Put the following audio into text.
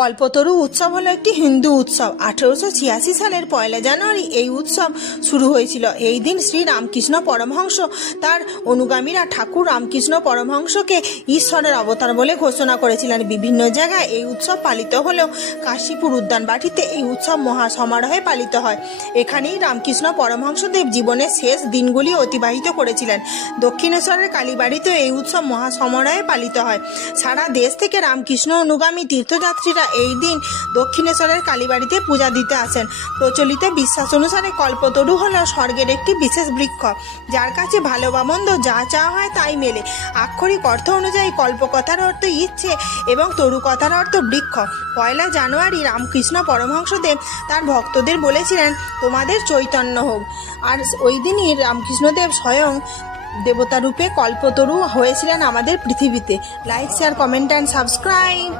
কল্পতরু উৎসব হলো একটি হিন্দু উৎসব। 1886 সালের 1 জানুয়ারি এই উৎসব শুরু হয়েছিল। এই দিন শ্রী রামকৃষ্ণ পরমহংস তার অনুগামীরা ঠাকুর রামকৃষ্ণ পরমহংসকে ঈশ্বরের অবতার বলে ঘোষণা করেছিলেন। বিভিন্ন জায়গায় এই উৎসব পালিত হলেও কাশীপুর উদ্যানবাটিতে এই উৎসব মহা সমারোহে পালিত হয়। এখানেই রামকৃষ্ণ পরমহংসদেব জীবনের শেষ দিনগুলি অতিবাহিত করেছিলেন। দক্ষিণেশ্বরের কালীবাড়িতেও এই উৎসব মহা সমারোহে পালিত হয়। সারা দেশ থেকে রামকৃষ্ণ অনুগামী তীর্থযাত্রীরা এই দিন দক্ষিণেশ্বরের কালীবাড়িতে পূজা দিতে আসেন। প্রচলিত বিশ্বাস অনুসারে কল্পতরু হলো স্বর্গের একটি বিশেষ বৃক্ষ, যার কাছে ভালো বা মন্দ যা চাওয়া হয় তাই মেলে। আক্ষরিক অর্থ অনুযায়ী কল্পকথার অর্থ ইচ্ছে এবং তরু কথার অর্থ বৃক্ষ। 1 জানুয়ারি রামকৃষ্ণ পরমহংসদেব তার ভক্তদের বলেছিলেন, তোমাদের চৈতন্য হোক। আর ওই দিনই রামকৃষ্ণদেব স্বয়ং দেবতা রূপে কল্পতরু হয়েছিলেন আমাদের পৃথিবীতে। Like, share, comment and subscribe.